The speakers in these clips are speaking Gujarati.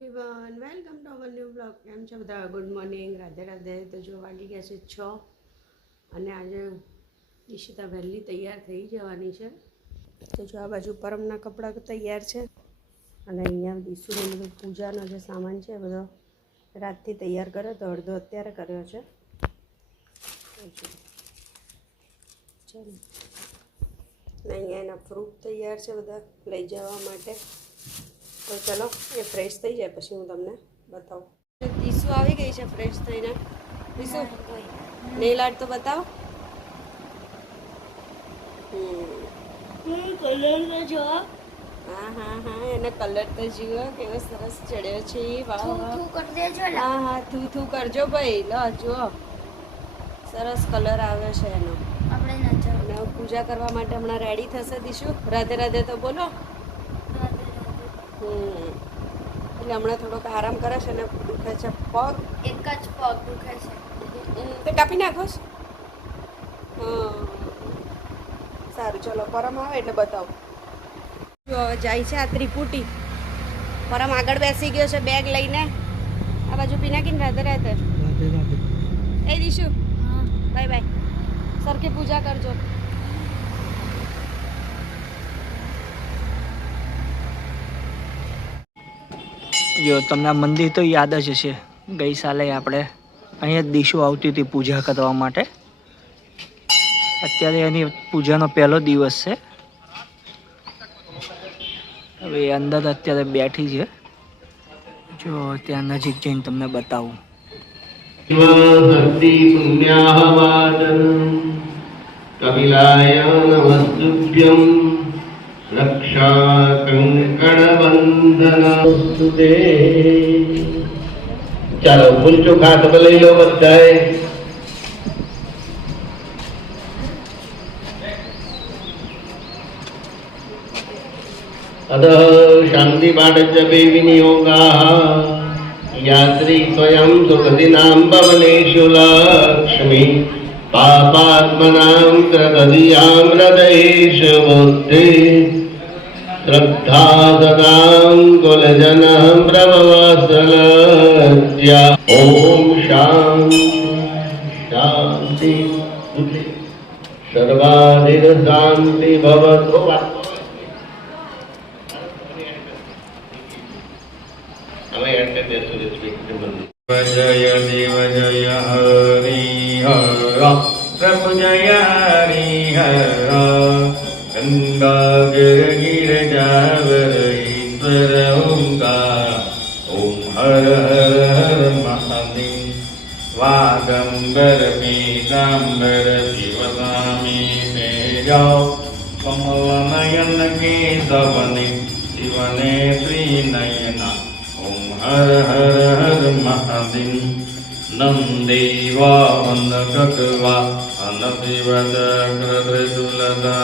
Everyone welcome to our new blog કેમ છે બધા? Good morning Radhe Radhe. તો જો વાગી ગયા છે છ અને આજે ઈશિતા વહેલી તૈયાર થઈ જવાની છે. તો જો આ બાજુ પરમના કપડાં તૈયાર છે અને અહીંયા ઈશુને બધું પૂજાનો જે સામાન છે બધો રાતથી તૈયાર કર્યો તો અડધો અત્યારે કર્યો છે. અને અહીંયા એના ફ્રૂટ તૈયાર છે બધા લઈ જવા માટે. તો ચલો એ ફ્રેશ થઈ જાય પછી હું તમને બતાવું. ઈસુ આવી ગઈ છે ફ્રેશ થઈને. ઈસુ નેલ આર્ટ તો બતાવો. હમ. હા હા. હા એને કલર તો જુઓ કેવો સરસ ચડ્યો છે. વાહ હા હા થૂ થૂ કરજો ભાઈ. લો જુઓ. સરસ કલર આવ્યો છે એનો. પૂજા કરવા માટે હમણાં રેડી થશે દીશુ રાધે રાધે તો બોલો. એટલે હમણાં થોડોક આરામ કરે છે ને દુખે છે પગ. એક જ પગ દુખે છે. હમ, તે કાપી નાખોસ છો? સારું ચલો પરમ આવે એટલે બતાવો. જો જાય છે આ ત્રિપુટી પરમ આગળ બેસી ગયો છે બેગ લઈને. આ બાજુ પીનાકીને રાધે રાતે એ દીશું. Bye bye. સરખી પૂજા કરજો. જો તમને મંદિર તો યાદ જ હશે. ગઈ સાલે આપણે અહીંયા દીશો આવતી હતી પૂજા કરવા માટે. અત્યારે એની પૂજાનો પહેલો દિવસ છે. હવે અંદર અત્યારે બેઠી છે. જો ત્યાં નજીક જઈને તમને બતાવું. કપિલાય નમસ્તુભ્યમ રક્ષા કંકણ વંદન ચાલો ફૂલ ચોખા હાથ પર લઈ લો બધાએ अतः शान्तिपाठजपे विनियोगाः यात्री स्वयं सुखदिनां भवनेषु लक्ष्मी पापात्मनां कृतदीयां हृदयेशबुद्धे श्रद्धा सदां कुलजनं प्रभवसलज्या ॐ शां शान्ति सर्वाधिकशान्ति भवतु। जय शिव जय हरि हरि। शिवने श्रीनयना ॐ हर हर हर महादिन् नन्दैवानकवा अनपिवद कृतुलता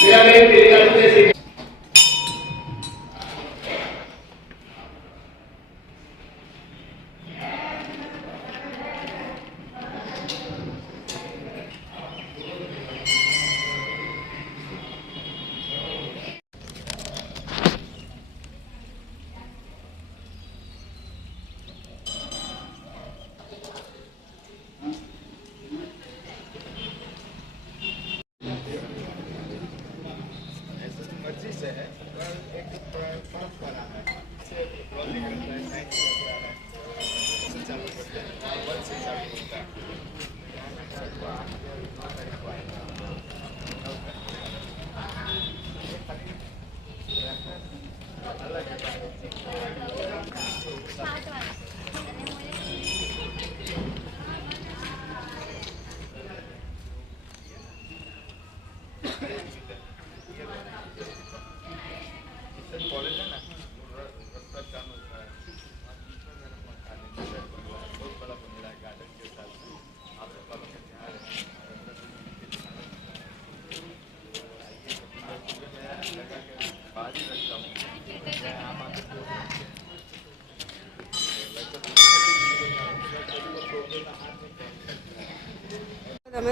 Claramente,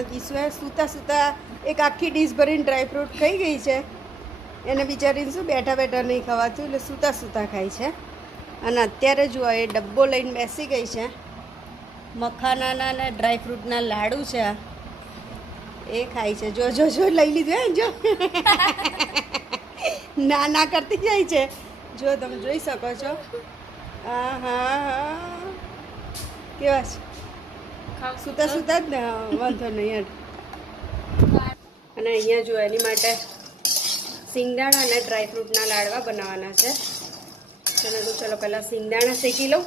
ત્રિશુલધારી ઈશ્વર સૂતા સૂતા એક આખી ડીશ ભરીને ડ્રાયફ્રૂટ ખાઈ ગઈ છે. એને બિચારીને શું બેઠા બેઠા નહીં ખવાતું? એટલે સૂતા સૂતા ખાય છે. અને અત્યારે જુઓ, એ ડબ્બો લઈને બેસી ગઈ છે. મખાનાના ને ડ્રાયફ્રૂટના લાડુ છે. એ ખાય છે. જો જો જો, લઈ લીધું જો. ના ના કરતી જાય છે. જો, તમે જોઈ શકો છો. હા હા હા. કેવા છે? સુતા સુતા જ ને, વાંધો નહીં યાર અને અહીંયા જો એની માટે સિંગદાણા અને ડ્રાયફ્રૂટના લાડવા બનાવવાના છે. તો ચાલો પહેલાં સિંગદાણા શેકી લઉં.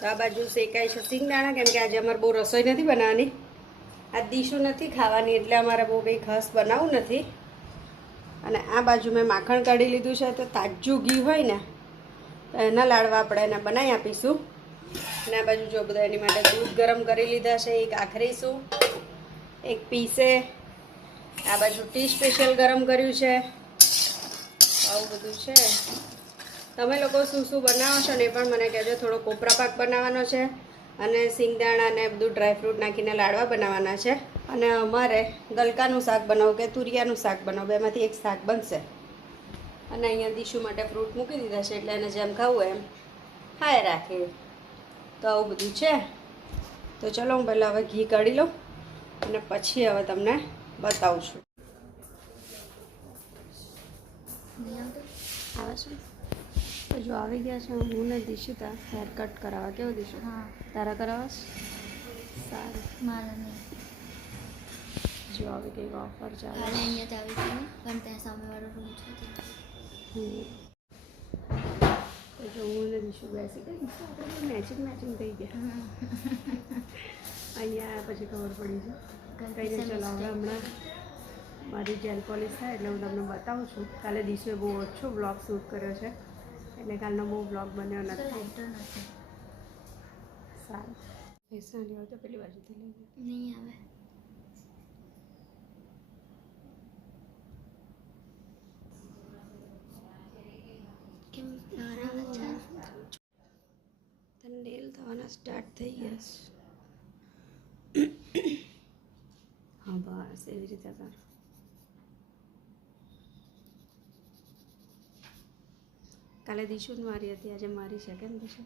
તો આ બાજુ શેકાય છે સિંગદાણા કેમ કે આજે અમારે બહુ રસોઈ નથી બનાવવાની. આ ડીશું નથી ખાવાની, એટલે અમારે બહુ કંઈ ખાસ બનાવવું નથી. અને આ બાજુ મેં માખણ કાઢી લીધું છે, તો તાજું ઘી હોય ને, તો એના લાડવા આપણે એને બનાવી આપીશું. આ બાજુ જો બધા એની માટે દૂધ ગરમ કરી લીધા છે, એક આખરીશું એક પીસે. આ બાજુ ટી સ્પેશિયલ ગરમ કર્યું છે. આવું બધું છે. તમે લોકો શું શું બનાવો છો ને એ પણ મને કહેજો. થોડો કોપરા પાક બનાવવાનો છે અને સિંગદાણા ને બધું ડ્રાયફ્રૂટ નાખીને લાડવા બનાવવાના છે. અને અમારે ગલકાનું શાક બનાવો કે તુરિયાનું શાક બનાવો, બેમાંથી એક શાક બનશે. અને અહીંયા દીશુ માટે ફ્રૂટ મૂકી દીધા છે, એટલે એને જેમ ખાવું એમ. ખાય રાખે. તો આવું બધું છે. તો ચલો હું પહેલાં હવે ઘી કાઢી લઉં અને પછી હવે તમને બતાવું છું આવે છે? તો જો આવી ગયા છે હું ને દિશુતા હેર કટ કરાવવા. કેવું દિશુ હા. તારા કરાવસ સારું. મારે નહીં. જો આવી કંઈક ઓફર ચાલે. પણ ત્યાં સામેવાળો રૂમ છે જો હું ને દિશુ બેસી ગઈ દિશુ આપણે મેચિંગ મેચિંગ થઈ ગયા અહીંયા પછી ખબર પડી છે કઈ નહીં ચલો હવે હમણાં મારી જેલ પોલિશ થાય એટલે હું તમને બતાવું છું। કાલે દિશુએ બહુ ઓછો બ્લોગ શૂટ કર્યો છે એટલે કાલનો બહુ બ્લોગ બન્યો નથી. સારું. પૈસા તો પેલી બાજુથી લઈ નહીં આવે. કેમ આવે છે? તને ડેલ થવાના સ્ટાર્ટ થઈ ગયા હા બસ એવી રીતે કર કાલે દિશુ મારી હતી આજે મારી છે કેમ દિશુ?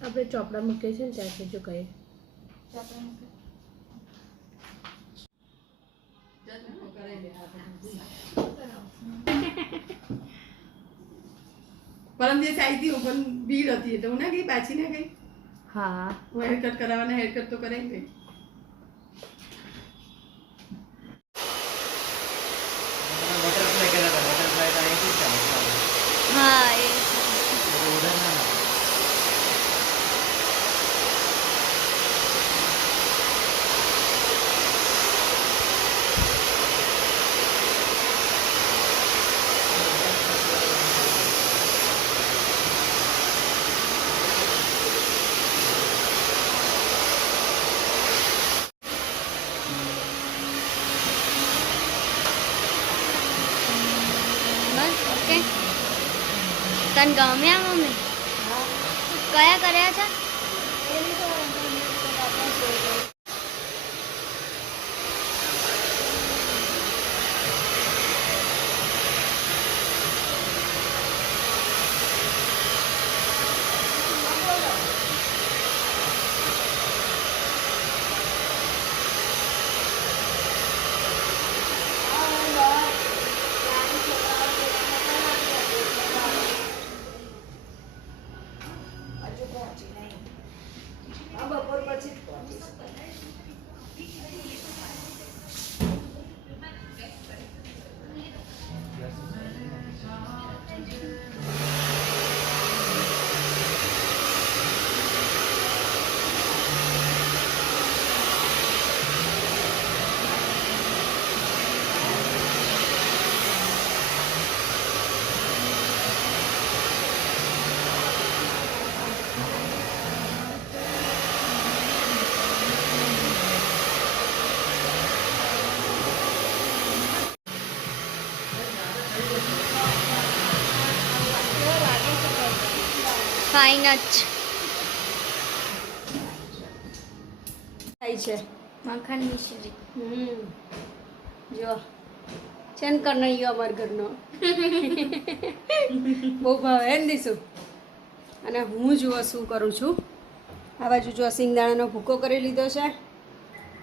આપણે ચોપડા મૂકીએ છીએ ને ત્યાં સુધી કહીએ પરમ દિવસે આવી હતી પણ ભીડ હતી એટલે હું ના ગઈ પાછી ના ગઈ? હા. હું હેરકટ કરાવવાના હેરકટ તો કરાવી ગઈ હા એ બસ ઓકે તને ગમ્યા મમ્મી? કયા કર્યા છે બપોર પછી જ પહોંચીશ ફાઇન જ. થાય છે. માખણ મિશ્રી. હમ. જો. છે ને કનૈયો અમારા ઘરનો બહુ ભાવે. એમ દીશું? અને હું જુઓ શું કરું છું? આ બાજુ જો સિંગદાણાનો ભૂકો કરી લીધો છે.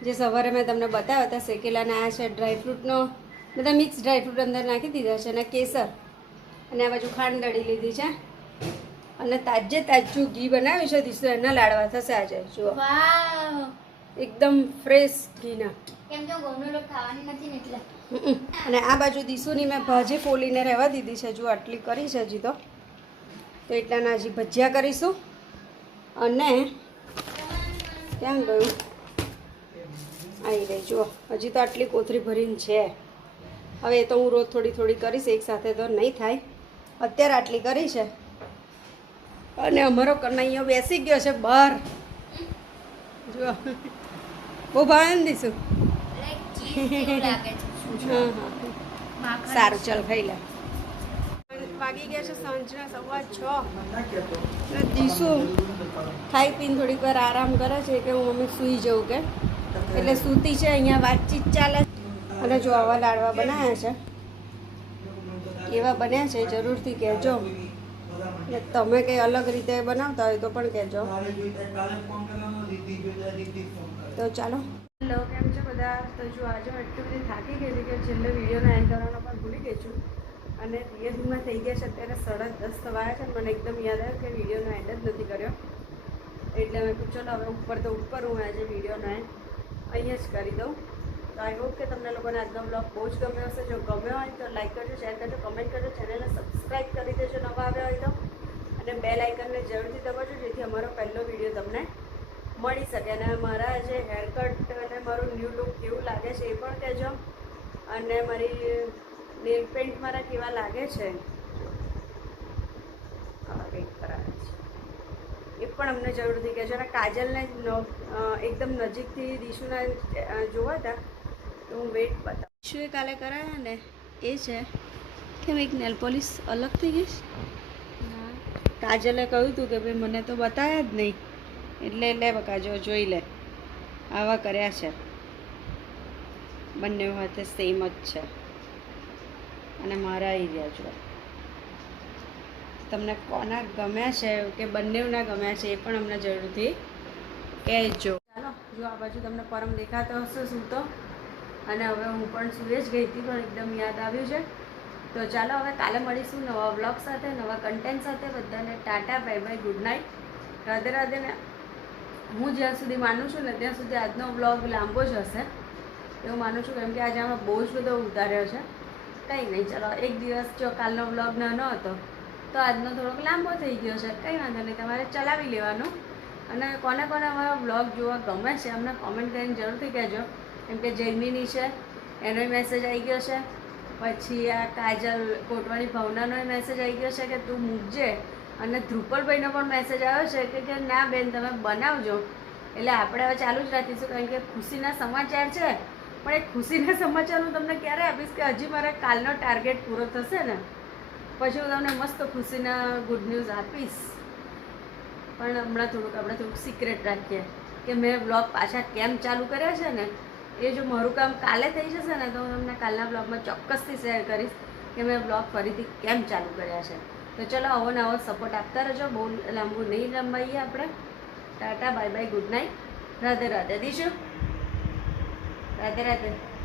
જે સવારે મેં તમને બતાવ્યા હતા શેકેલાના આ છે ડ્રાયફ્રૂટનો બધા મિક્સ ડ્રાયફ્રૂટ અંદર નાખી દીધા છે અને કેસર. અને આ બાજુ ખાંડ દળી લીધી છે. અને તાજે તાજું ઘી બનાવ્યું છે દીસો એના લાડવા થશે આજે જુઓ. એકદમ ફ્રેશ ઘીના. અને આ બાજુ દીસુની મેં ભાજી ફોલીને રહેવા દીધી છે જો આટલી કરી છે હજી તો. તો એટલાના હજી ભજીયા કરીશું. અને ક્યાં ગયું? આવી રહી જુઓ. હજી તો આટલી કોથરી ભરીને છે. હવે એ તો હું રોજ થોડી થોડી કરીશ એક સાથે તો નહીં થાય. અત્યારે આટલી કરી છે. અને અમારો કનૈયો બેસી ગયો છે બહાર. જો. બહુ ભાવે દીશું. સારું, ચાલ ખાઈ લે. વાગી ગયા છે સાંજના સવા છ. દીસુ ખાઈ પીને થોડીક વાર આરામ કરે છે કે હું મમ્મી સૂઈ જાઉં કે? એટલે સૂતી છે, અહીંયા વાતચીત ચાલે અને જો લાડવા બનાવ્યા છે. કેવા બન્યા છે, જરૂરથી કહેજો. તમે કંઈ અલગ રીતે બનાવતા હોય તો પણ કહેજો. તો ચાલો. હેલો કેમ છે બધા? તો જો આજે હું એટલી બધી થાકી ગઈ કે છેલ્લે વિડીયોને એન્ડ કરવાનો પણ ભૂલી ગઈ છું. અને ધીરે ધીમે થઈ ગયા છે અત્યારે સાડા દસ થવાયા છે મને એકદમ યાદ આવ્યું કે વિડીયોનો એન્ડ જ નથી કર્યો. એટલે મેં પૂછો હવે ઉપર તો ઉપર હું આજે વિડીયોનો એન્ડ અહીંયા જ કરી દઉં. તો આઈ હોપ કે તમને લોકોને આજનો બ્લોગ બહુ જ ગમ્યો હશે. જો ગમ્યો હોય તો લાઈક કરજો શેર કરજો કમેન્ટ કરજો ચેનલને સબસ્ક્રાઈબ કરી દેજો નવા આવ્યા હોય તો. અને બેલ આઇકનને જરૂરથી દબાવજો, જેથી અમારો પહેલો વીડિયો તમને મળી શકે. અને મારા જે હેરકટ અને મારું ન્યૂ લુક કેવું લાગે છે એ પણ કહેજો. અને મારી નેલ પેન્ટ મારા કેવા લાગે છે એ પણ અમને જરૂરથી કહેજો. અને કાજલને એકદમ નજીકથી દીશુના જોવા હતા તો હું વેટ બતાવું. એ કાલે કરાયા ને, એ છે કેમ એક નેલ પોલિશ અલગ થઈ ગઈ છે? કાજલે કહ્યું હતું કે ભાઈ મને તો બતાવ્યા જ નહીં. એટલે લે બકા જો જોઈ લે. આવા કર્યા છે. બંને હાથે સેમ જ છે. અને મારા આવી રહ્યા જો તમને કોના ગમ્યા છે કે બંનેના ગમ્યા છે એ પણ અમને જરૂરથી કહેજો. ચાલો, જો આ બાજુ તમને પરમ દેખાતો હશે શું તો અને હવે હું પણ સુએ જ ગઈ હતી, પણ એકદમ યાદ આવ્યું છે. તો ચાલો હવે કાલે મળીશું નવા વ્લોગ સાથે, નવા કન્ટેન્ટ સાથે. બધાને tata bye bye good night Radhe Radhe ને. હું જ્યાં સુધી માનું છું ને, ત્યાં સુધી આજનો વ્લોગ લાંબો જ હશે. એવું માનું છું, કેમ કે આજે આમાં બહુ જ બધો ઉતાર્યો છે. કંઈ નહીં, ચલો, એક દિવસ જો કાલનો વ્લોગ નાનો હતો, તો આજનો થોડોક લાંબો થઈ ગયો છે. કંઈ વાંધો નહીં, તમારે ચલાવી લેવાનું. અને કોને કોને અમારો વ્લોગ જોવા ગમે છે, અમને કોમેન્ટ કરીને જરૂરથી કહેજો. કેમ કે જૈમિની છે એનોય મેસેજ આવી ગયો છે. પછી આ કાજલ કોટવાણી ભાવનાનો મેસેજ આવી ગયો છે કે તું મૂકજે. અને ધ્રુપલભાઈનો પણ મેસેજ આવ્યો છે કે કે ના બેન, તમે બનાવજો. એટલે આપણે હવે ચાલુ જ રાખીશું, કારણ કે ખુશીના સમાચાર છે. પણ એ ખુશીના સમાચાર હું તમને ક્યારે આપીશ કે હજી મારા કાલનો ટાર્ગેટ પૂરો થશે ને? પછી હું તમને મસ્ત ખુશીના ગુડ ન્યૂઝ આપીશ. પણ હમણાં થોડુંક, આપણે થોડુંક સિક્રેટ રાખીએ કે મેં બ્લોગ પાછા કેમ ચાલુ કર્યા છે ને? એ જો મારું કામ કાલે થઈ જશે ને તો હું તમને કાલના બ્લોગમાં ચોક્કસથી શેર કરીશ કે મેં બ્લોગ ફરીથી કેમ ચાલુ કર્યા છે. તો ચલો આવો ને આવો સપોર્ટ આપતા રહેજો. બહુ લાંબુ નહીં લંબાઈએ આપણે. Tata, bye bye, good night. Radhe Radhe. દીશુ Radhe Radhe.